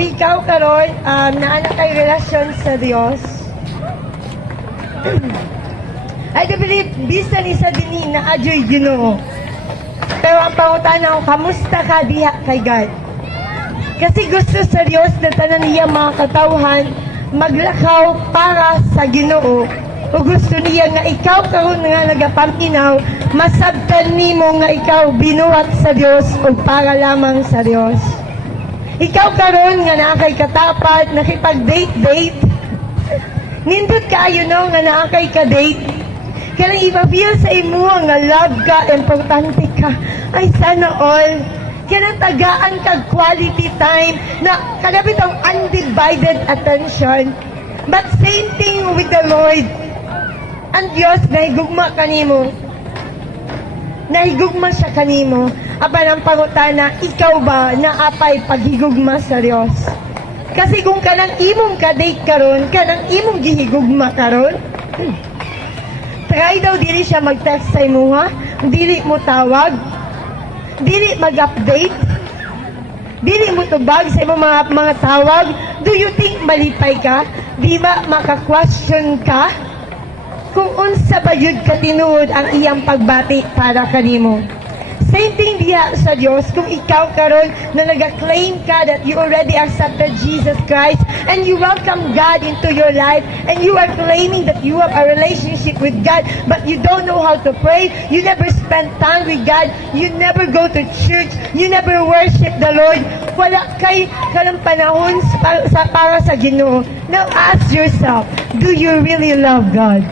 ikaw karon naa na kay relasyon sa Dios. I do believe bisan isa dinhi na adyoy Ginoo. Pero ang pangutana ko, kamusta ka diha kay God? Kasi gusto sa Dios na tanan niya mga katawhan maglakaw para sa Ginoo. O gusto niya nga ikaw karon nga nagapaminaw, masabtan nimo nga ikaw binuhat sa Dios o para lamang sa Dios. Ikaw karon nga naa kay katapat, nakipag-date. Nindot kaayo no nga naa kay ka-date. Kanang ipa-feel sa imo nga love ka, importante ka. Ay sana all. Kanang tagaan kag quality time na kalabit ang undivided attention. But same thing with the Lord. Ang Diyos nahigugma kanimo. Nahigugma siya kanimo. Apan ang pangutana, ikaw ba naapay paghigugma sa Diyos? Kasi kung kanang imong ka-date karon, kanang imong gihigugma karon, try daw dili siya mag-text sa imo ha, dili mo tawag, dili mag-update, dili mo tubag sa imong mga tawag. Do you think malipay ka? Di ba maka-question ka? Kung unsa ba yun ka tinuod ang iyang pagbati para kanimo. Same thing diha sa Dios, kung ikaw karon na nag-claim ka that you already accepted Jesus Christ and you welcome God into your life and you are claiming that you have a relationship with God but you don't know how to pray, you never spend time with God, you never go to church, you never worship the Lord, wala kay kanang panahon para sa Ginoo. Now ask yourself, do you really love God?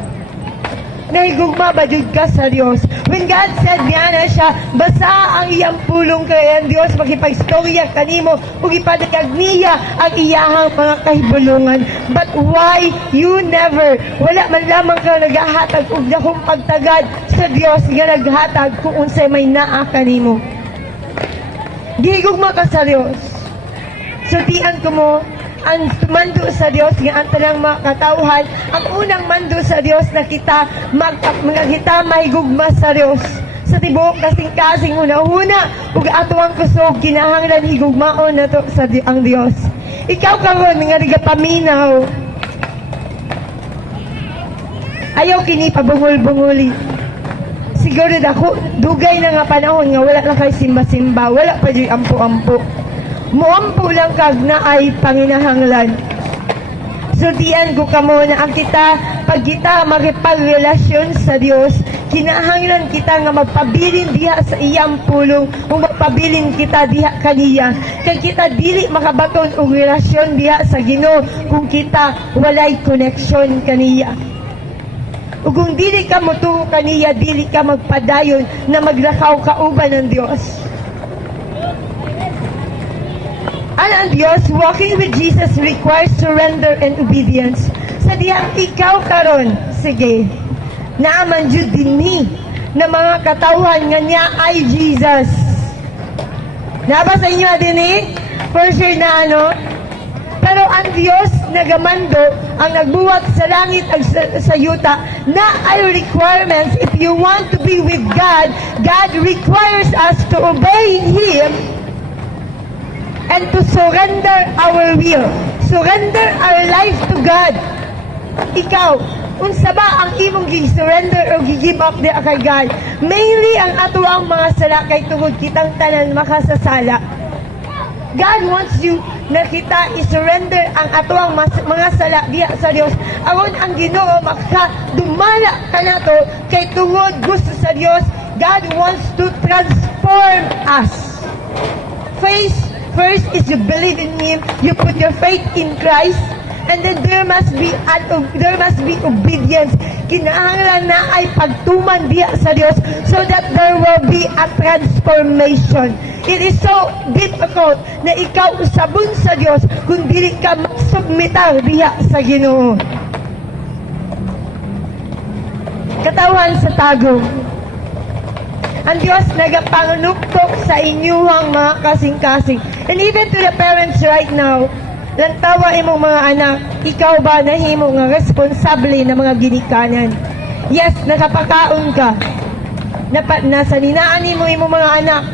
Nahigugma ba jud ka sa Dios? When God said diyan na siya, basa ang iyang pulong kay ang Dios makipagstorya kanimo ug ipadayag niya ang iyahang mga kahibulungan. But why you never wala man lamang ka nagahatag og dakong pagtagad sa Dios nga naghatag kung unsay may naa kanimo. Gihigugma ka sa Dios. So tian ko mo ang mando sa Dios nga ang tanang mga katawhan, ang unang mando sa Dios na kita mahigugma sa Dios sa tibuok kasing-kasing una-una ug atuang kusog kinahanglan higugmaon nato sa ang Dios. Ikaw karon nga nagapaminaw, ayaw kini pabungol-bungoli. Siguro dako dugay na nga panahon nga wala na kay simba-simba, wala pa jud ampo-ampo. Muampo lang kag na ay panginahanglan. So diyan ko kamo na ang kita, pag kita makipagrelasyon sa Dios, kinahanglan kita nga magpabilin diha sa iyang pulong o magpabilin kita diha kaniya. Kag kita dili makabaton og relasyon diha sa Ginoo kung kita walay connection kaniya. O kung dili ka motuo kaniya, dili ka magpadayon na maglakaw kauban ng Dios. Ang Diyos, walking with Jesus requires surrender and obedience. Sa diyang ikaw karon, sige, naaman jud dinhi na mga katawhan nga niya ay Jesus. Naba sa inyo dinhi? For sure na ano? Pero ang Diyos nagamando ang nagbuhat sa langit at sa yuta na ay requirements. If you want to be with God, God requires us to obey Him and to surrender our will. Surrender our life to God. Ikaw, unsa ba ang imong gi-surrender o gi-give up di kay God? Mainly ang ato ang mga sala kay tungod kitang tanan makasasala. God wants you na kita i-surrender ang ato ang mga sala diya sa Dios. Aron ang Ginoo makadumala kanato kay tungod gusto sa Dios. God wants to transform us. First is you believe in Him, you put your faith in Christ, and then there must be obedience. Kinahanglan na ay pagtuman diya sa Dios so that there will be a transformation. It is so difficult na ikaw usabon sa Dios kung dili ka magsubmitar diya sa Ginoo. Katawan sa tago. Ang Diyos nagapangunuktok sa inyuhang mga kasing-kasing. And even to the parents right now, lantawa imong mga anak, ikaw ba nahimo nga responsable na mga ginikanan? Yes, nakapakaon ka. Nasa ninaan mo imong mga anak.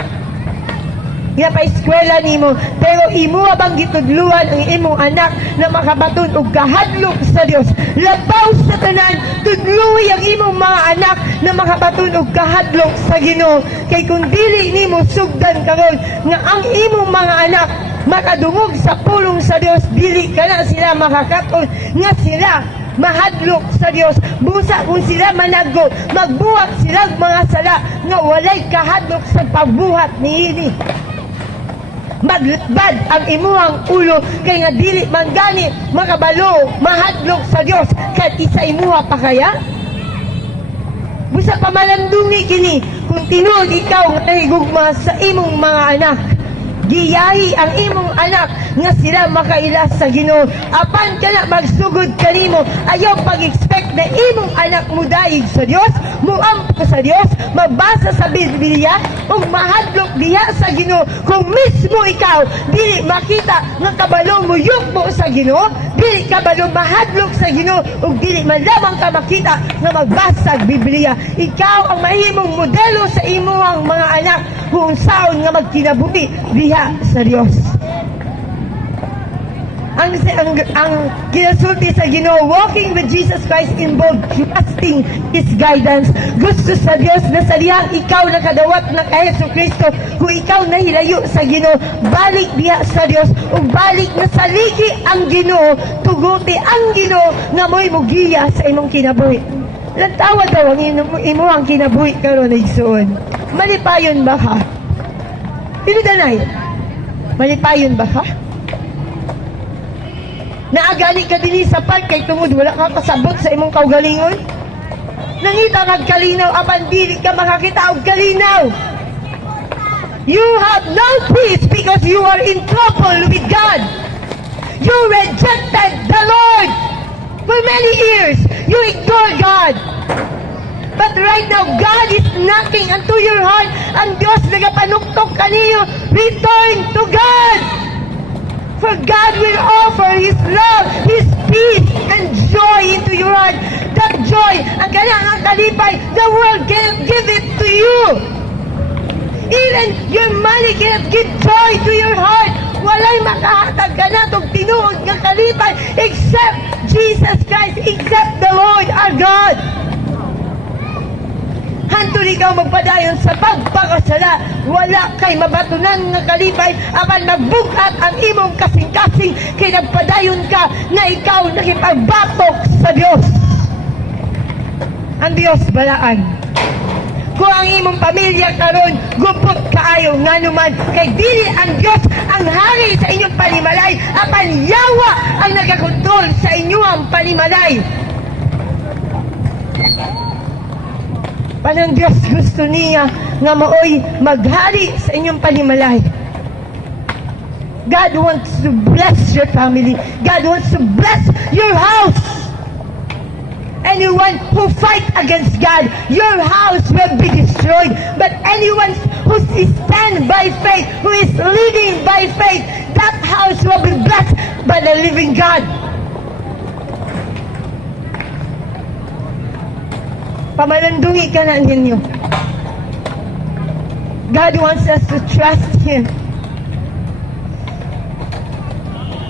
nga pa-eskwela nimo, pero imo bang gitudluan ang imong anak na makabaton og kahadlok sa Dios? Labaw sa tanan, tudluy ang imong mga anak na makabaton og kahadlok sa Ginoo. Kay kung dili nimo sugdan karon nga ang imong mga anak makadungog sa pulong sa Dios, dili kana sila makakaton nga sila mahadlok sa Dios. Busa kung sila manago, magbuhat sila mga sala nga walay kahadlok sa pagbuhat niini. Maglutbad ang imuhang ulo kay nga dili man gani makabalo mahadlok sa Dios kahit isa imuha pa kaya. Busa pa malandungi kini kung tinuod ikaw nga nahigugma sa imong mga anak. Giyahi ang imong anak nga sila makailas sa Ginoo. Apan kana magsugod kanimo, ayaw pag-expect na imong anak mo daig sa Dios, muampo sa Dios, magbasa sa Biblia ug mahadlok diha sa Ginoo. Kung mismo ikaw dili makita nga kabalo mo yugmo sa Ginoo, dili kabalo mahadlok sa Ginoo ug dili man lamang ka makita nga magbasa sa Biblia, ikaw ang mahimong modelo sa imong mga anak kung saon nga magkinabuhi diha sa Dios. Ang kinasulti sa Ginoo, walking with Jesus Christ involved trusting His guidance. Gusto sa Dios na sa dihang ikaw nakadawat na kay Hesus Kristo, kung ikaw nahilayo sa Ginoo, balik diha sa Dios ug balik na saligi ang Ginoo, tuguti ang Ginoo nga mo'y mugiya sa imong kinabuhi. Lantawa daw ang imo ang kinabuhi karon na igsuon. Malipayon ba ka? Pinudanay, malipayon ba ka? Naagani ka din sa park kay tungod wala ka kasabot sa imong kaugalingon? Nangita kag kalinaw apan dili ka makakita og kalinaw. You have no peace because you are in trouble with God. You rejected the Lord for many years. You ignore God. But right now, God is knocking unto your heart. Ang Diyos nagapanuktok kaniyo. Return to God. For God will offer His love, His peace, and joy into your heart. That joy, ang kanyang kalipay, the world cannot give it to you. Even your money cannot give joy to your heart. Walay makahatag ka na itong tinuod ng kalipay except Jesus Christ, except the Lord our God. Hantun ikaw magpadayon sa pagpakasala, wala kay mabatunan nga kalipay, apan magbukat ang imong kasing-kasing kay nagpadayon ka na ikaw nakipagbatok sa Dios. Ang Dios balaan. Kung ang imong pamilya karon gupot kaayo nganuman kay dili ang Dios ang hari sa inyong panimalay, apan yawa ang nagakontrol sa inyong panimalay. Panang Diyos gusto niya nga maoy maghari sa inyong panimalay. God wants to bless your family. God wants to bless your house. Anyone who fight against God, your house will be destroyed. But anyone who stand by faith, who is living by faith, that house will be blessed by the living God. Pamalandungi ka na ninyo. God wants us to trust Him.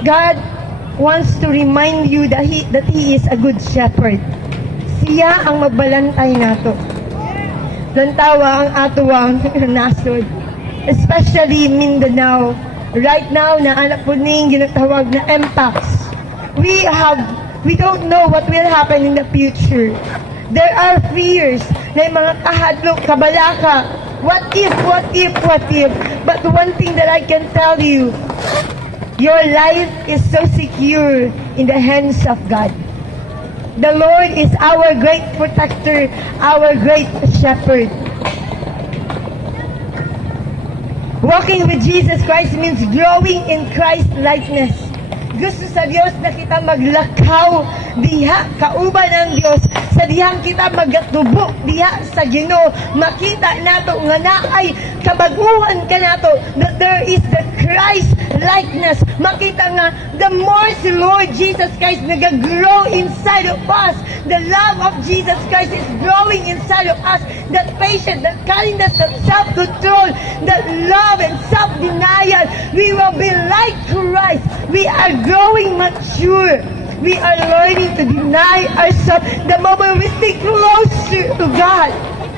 God wants to remind you that He is a good shepherd. Siya ang magbalantay nato. Lantawa ang atuwang nasod. Especially Mindanao. Right now, naanak po ning ginatawag na MPACs. We don't know what will happen in the future. There are fears na yung mga kahadlok, kabalaka. What if? But one thing that I can tell you, your life is so secure in the hands of God. The Lord is our great protector, our great shepherd. Walking with Jesus Christ means growing in Christ likeness. Gusto sa Diyos na kita maglakaw diha kauban ng Diyos, sa dihang kita magatubo diha sa Ginoo, makita nato nga naay kabaguhan ka nato, that there is the Christ likeness. Makita nga, the more si Lord Jesus Christ nag-grow inside of us, the love of Jesus Christ is growing inside of us, that patience, that kindness, that self-control, that love and self-denial, we will be like Christ. We are growing mature. We are learning to deny ourselves the moment we stay closer to God.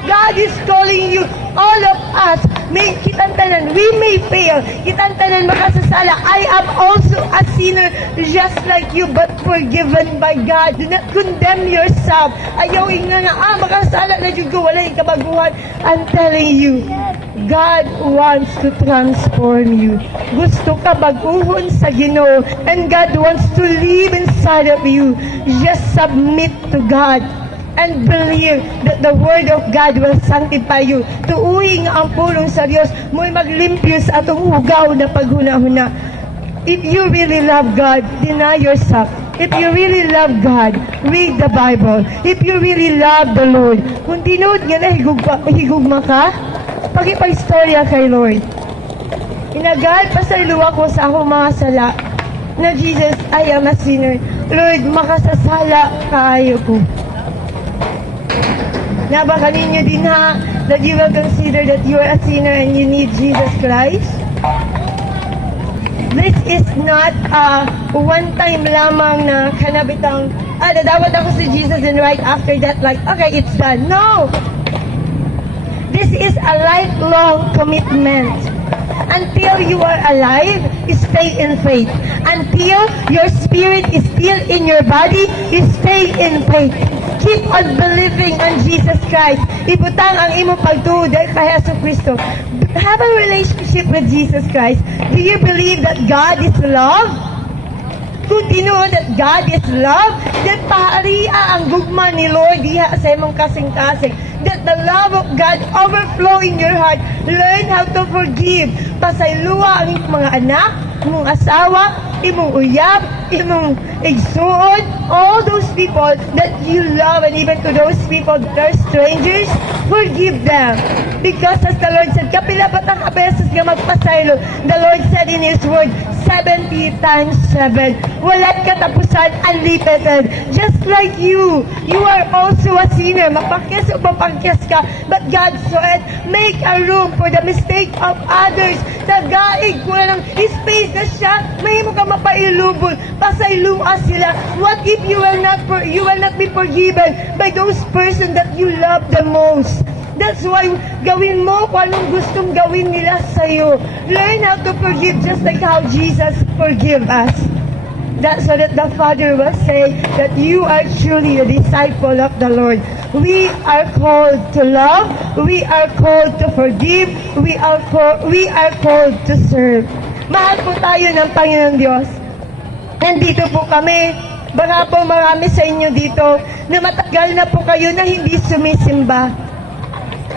God is calling you, all of us, may kitantanan, we may fail, kitantanan makasasala. I am also a sinner just like you, but forgiven by God. Do not condemn yourself. Ayaw nga makasala na dyan ko, wala yung kabaguhan. I'm telling you, God wants to transform you. Gusto ka baguhon sa Ginoo, and God wants to live inside of you. Just submit to God and believe that the Word of God will sanctify you. Tuuhin ang pulong sa Diyos, mo'y maglimpyo sa atong hugaw na paghuna-huna. If you really love God, deny yourself. If you really love God, read the Bible. If you really love the Lord, kung tinuod nga na higugma ka, pag-istorya kay Lord. Inagal pa sa iluwa ko sa akong mga sala, na Jesus, I am a sinner. Lord, makasasala kaayo ko. Nabaka ninyo din ha, that you will consider that you are a sinner and you need Jesus Christ? This is not a one-time lamang na kanabitang, dadawat ako si Jesus and right after that, like, okay, it's done. No! This is a lifelong commitment. Until you are alive, stay in faith. Until your spirit is still in your body, stay in faith. Keep on believing on Jesus Christ. Ibutang ang imong pagtuod kay Hesus Kristo. Have a relationship with Jesus Christ. Do you believe that God is love? Kung tinuod that God is love, then paharia ang gugma ni Lord diha sa imong kasing-kasing. That the love of God overflow in your heart. Learn how to forgive. Pasayloa ang imong mga anak, imong asawa, imong uyab, imong igsuon, all those people that you love, and even to those people that are strangers, forgive them. Because as the Lord said, kapila ba ang beses nga magpasaylo? The Lord said in His Word, 70 times 7. Walat katapusan, unlimited. Just like you are also a sinner. Mapakyas o mapakyas ka. But God said, make a room for the mistake of others. Tagaig, wala ng space na siya. Mahimo ka mapailubon. Pasaylua sila. What if you will not be forgiven by those person that you love the most? That's why gawin mo kung anong gustong gawin nila sa'yo. Learn how to forgive just like how Jesus forgive us. That's so that the Father will say that you are truly a disciple of the Lord. We are called to love. We are called to forgive. We are called to serve. Mahal po tayo ng Panginoon Diyos. Nandito po kami. Baka po marami sa inyo dito na matagal na po kayo na hindi sumisimba.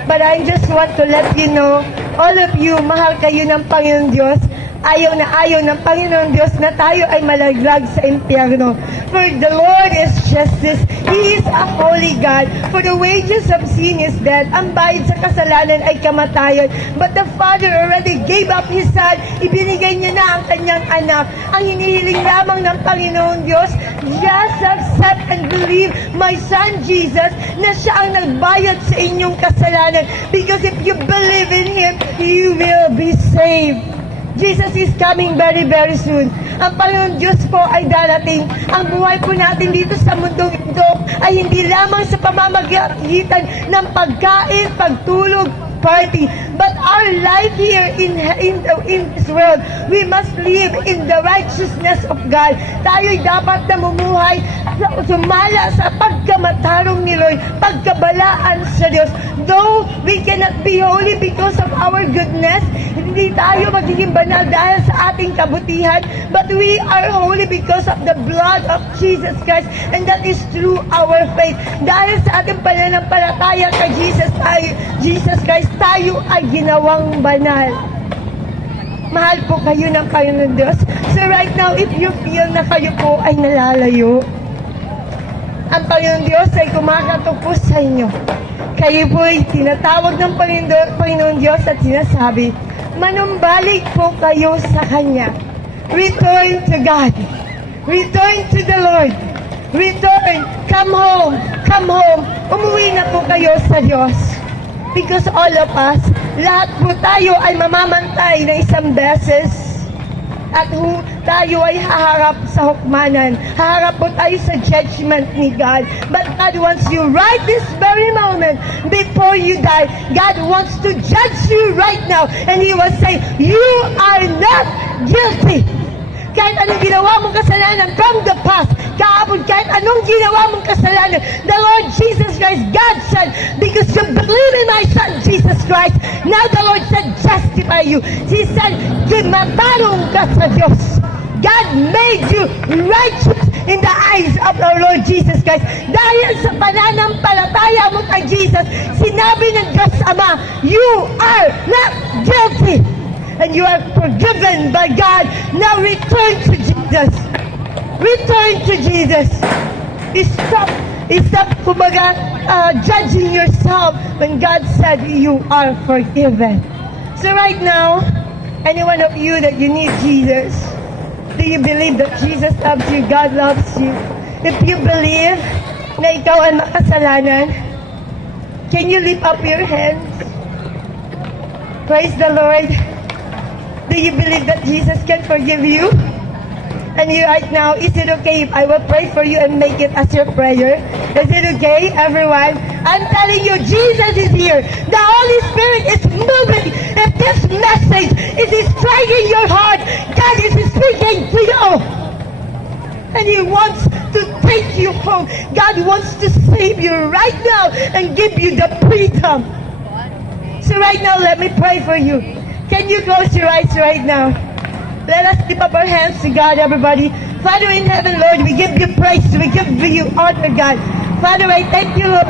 But I just want to let you know, all of you, mahal kayo ng Panginoon Diyos. Ayaw ng Panginoon Diyos na tayo ay malaglag sa impyerno. For the Lord is justice. He is a holy God. For the wages of sin is death. Ang bayad sa kasalanan ay kamatayan. But the Father already gave up His Son. Ibinigay niya na ang kanyang anak. Ang hinihiling lamang ng Panginoon Diyos, just accept and believe my Son Jesus na siya ang nagbayad sa inyong kasalanan. Because if you believe in Him, you will be saved. Jesus is coming very, very soon. Ang Panginoon Diyos po ay darating. Ang buhay po natin dito sa mundong ito ay hindi lamang sa pamamagitan ng pagkain, pagtulog, party. But our life here in this world, we must live in the righteousness of God. Tayo'y dapat namumuhay sumala sa pagkamatarong ni Lord, pagkabalaan sa Diyos. Though we cannot be holy because of our goodness, hindi tayo magiging banal dahil sa ating kabutihan, but we are holy because of the blood of Jesus Christ, and that is through our faith. Dahil sa ating pananampalataya kay Jesus Christ, tayo ay ginawang banal. Mahal po kayo ng Panginoon Diyos. So right now, if you feel na kayo po ay nalalayo, ang Panginoon Diyos ay kumakatok po sa inyo. Kayo po ay tinatawag ng Panginoon Diyos at sinasabi, manumbalik po kayo sa Kanya. Return to God. Return to the Lord. Return. Come home. Come home. Umuwi na po kayo sa Diyos. Because all of us, lahat po tayo ay mamamantay na isang beses. At tayo ay haharap sa hukmanan. Haharap po tayo sa judgment ni God. But God wants you right this very moment before you die. God wants to judge you right now. And He will say, you are not guilty. Kahit anong ginawa mong kasalanan from the past, kahapon, kahit anong ginawa mong kasalanan, the Lord Jesus Christ, God said, because you believe in my Son, Jesus Christ, now the Lord said, justify you. He said, matarong ka sa Diyos. God made you righteous in the eyes of our Lord Jesus Christ. Dahil sa pananampalataya mo kay Jesus, sinabi ng Diyos Ama, you are not guilty. And you are forgiven by God. Now return to Jesus. Return to Jesus. Stop kumbaga, judging yourself when God said you are forgiven. So right now, any one of you that you need Jesus, do you believe that Jesus loves you? God loves you. If you believe na ikaw ay makasalanan, can you lift up your hands? Praise the Lord. Do you believe that Jesus can forgive you? And you right now, is it okay if I will pray for you and make it as your prayer? Is it okay, everyone? I'm telling you, Jesus is here. The Holy Spirit is moving. If this message is striking your heart, God is speaking to you. And He wants to take you home. God wants to save you right now and give you the freedom. So right now, let me pray for you. Can you close your eyes right now? Let us lift up our hands to God, everybody. Father in heaven, Lord, we give you praise. We give you honor, God. Father, I thank you, Lord.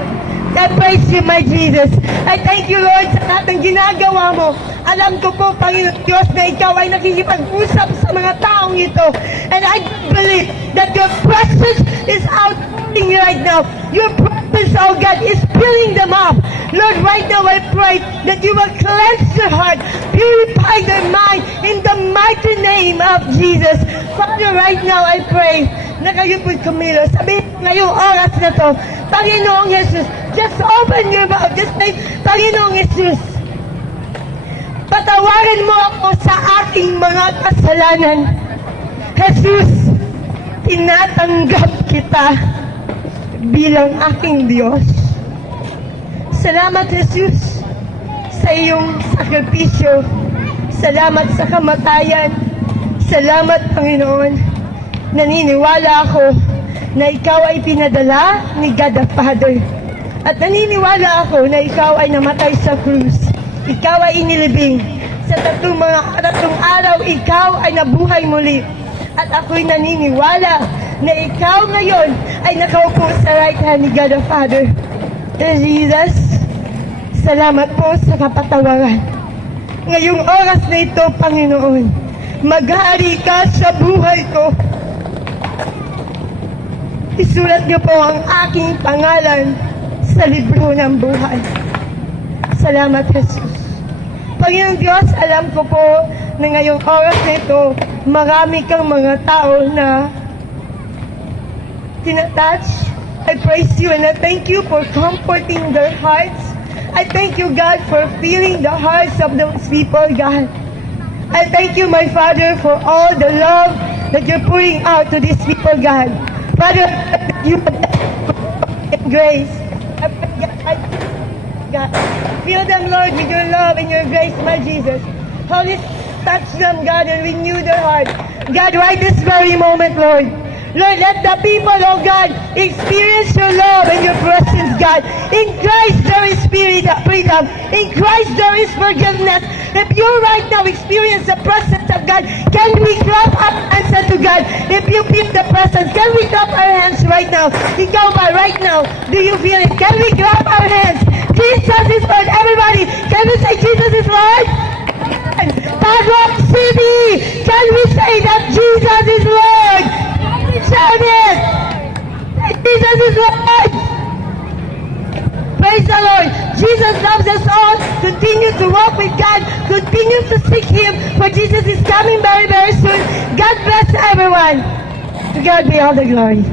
I praise you, my Jesus. I thank you, Lord, sa lahat ng ginagawa mo. Alam ko po, Panginoon Diyos, na ikaw ay nakikipag-usap sa mga taong ito. And I believe that your presence is out right now. Your presence, oh God, is filling them up. Lord, right now I pray that you will cleanse their heart, purify their mind in the mighty name of Jesus. Father, right now I pray na kayo po'y kumilos. Sabihin ngayong oras na to, Panginoong Jesus, just open your mouth. Just say, Panginoong Jesus, patawarin mo ako sa aking mga kasalanan. Jesus, tinatanggap kita bilang aking Diyos. Salamat, Jesus, sa iyong sakripisyo. Salamat sa kamatayan. Salamat, Panginoon. Naniniwala ako na ikaw ay pinadala ni God the Father. At naniniwala ako na ikaw ay namatay sa krus. Ikaw ay inilibing. Sa tatlong araw, ikaw ay nabuhay muli. At ako'y naniniwala na ikaw ngayon ay nakaupo sa right hand ni God the Father. Jesus, salamat po sa kapatawaran. Ngayong oras na ito, Panginoon, maghari ka sa buhay ko. Isulat niyo po ang aking pangalan sa libro ng buhay. Salamat, Jesus. Panginoon Diyos, alam ko po na ngayong oras na ito, marami kang mga tao na tinatouch. I praise you and I thank you for comforting their hearts. I thank you, God, for feeling the hearts of those people, God. I thank you, my Father, for all the love that you're pouring out to these people, God. Father, you have grace. God, fill them, Lord, with your love and your grace, my Jesus. Holy Spirit, touch them, God, and renew their heart. God, right this very moment, Lord. Lord, let the people, oh God, experience your love and your presence, God. In Christ there is freedom. In Christ there is forgiveness. If you right now experience the presence of God, can we clap our hands unto God? If you feel the presence, can we clap our hands right now? Ikaw ba, right now, do you feel it? Can we clap our hands? Jesus is Lord. Everybody, can we say Jesus is Lord? Tagum City, can we say that Jesus is Lord? Shout it! Jesus is Lord! Praise the Lord! Jesus loves us all. Continue to walk with God. Continue to seek Him, for Jesus is coming very, very soon. God bless everyone. To God be all the glory.